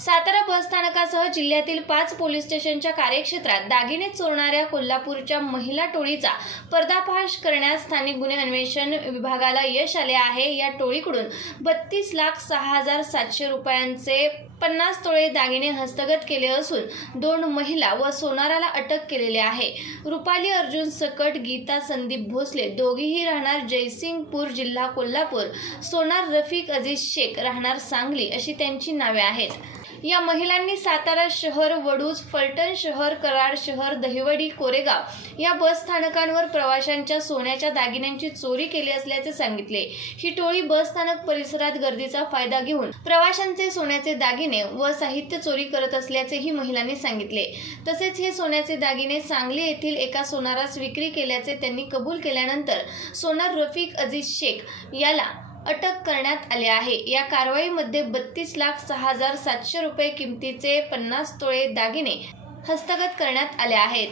सातारा बस स्थानकासह जिल्ह्यातील पाच पोलीस स्टेशनच्या कार्यक्षेत्रात दागिने चोरणाऱ्या कोल्हापूरच्या महिला टोळीचा पर्दाफाश करण्यास स्थानिक गुन्हे अन्वेषण विभागाला यश आले आहे. या टोळीकडून बत्तीस लाख सहा हजार सातशे रुपयांचे पन्नास तोळे दागिने हस्तगत केले असून दोन महिला व सोनाराला अटक केलेली आहे. रुपाली अर्जुन सकट गीता संदीप भोसले दोघीही राहणार जयसिंगपूर जिल्हा कोल्हापूर. सोनार रफिक अजीज शेख राहणार सांगली अशी त्यांची नावे आहेत. या महिलांनी सातारा शहर वडूज फलटण शहर कराड शहर दहिवडी कोरेगाव या बस स्थानकांवर प्रवाशांच्या सोन्याच्या दागिन्यांची चोरी केली असल्याचे सांगितले. ही टोळी बस स्थानक परिसरात गर्दीचा फायदा घेऊन प्रवाशांचे सोन्याचे दागिने व साहित्य चोरी करत असल्याचेही महिलांनी सांगितले. तसेच हे सोन्याचे दागिने सांगली येथील एका सोनारास विक्री केल्याचे त्यांनी कबूल केल्यानंतर सोनार रफिक अजीज शेख याला अटक करण्यात आले आहे. या कारवाईमध्ये बत्तीस लाख सहा हजार सातशे रुपये किमतीचे पन्नास तोळे दागिने हस्तगत करण्यात आले आहेत.